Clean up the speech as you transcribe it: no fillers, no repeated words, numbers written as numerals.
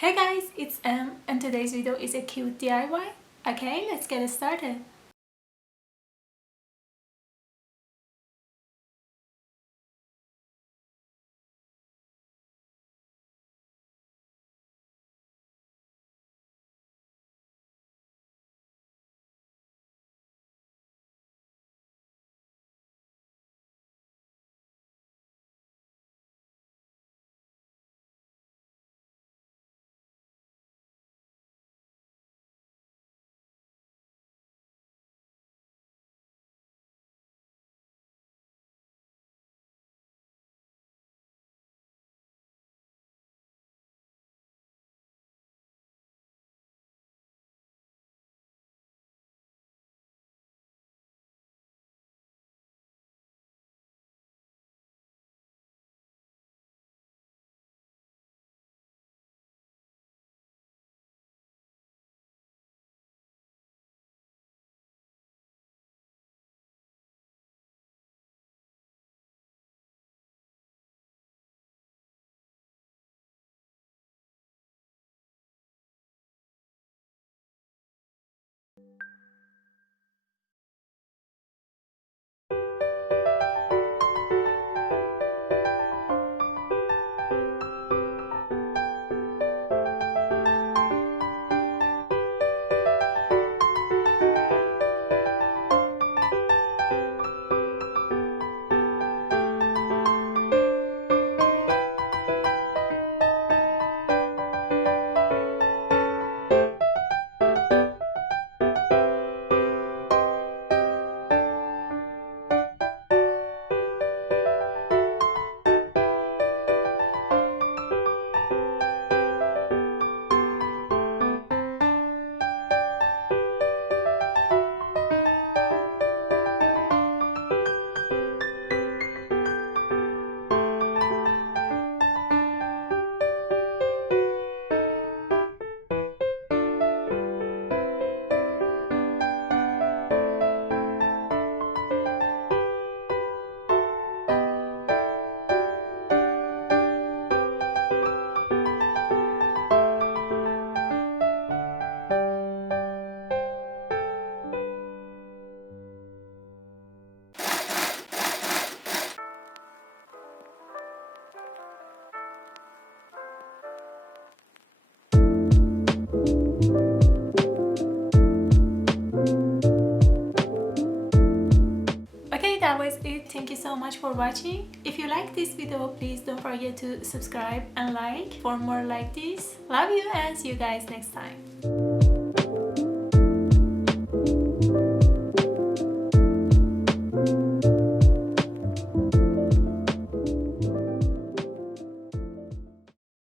Hey guys, it's and today's video is a cute DIY. Okay, let's get started. Okay, that was it. Thank you so much for watching. If you like this video, please don't forget to subscribe and like for more like this. Love you and see you guys next time.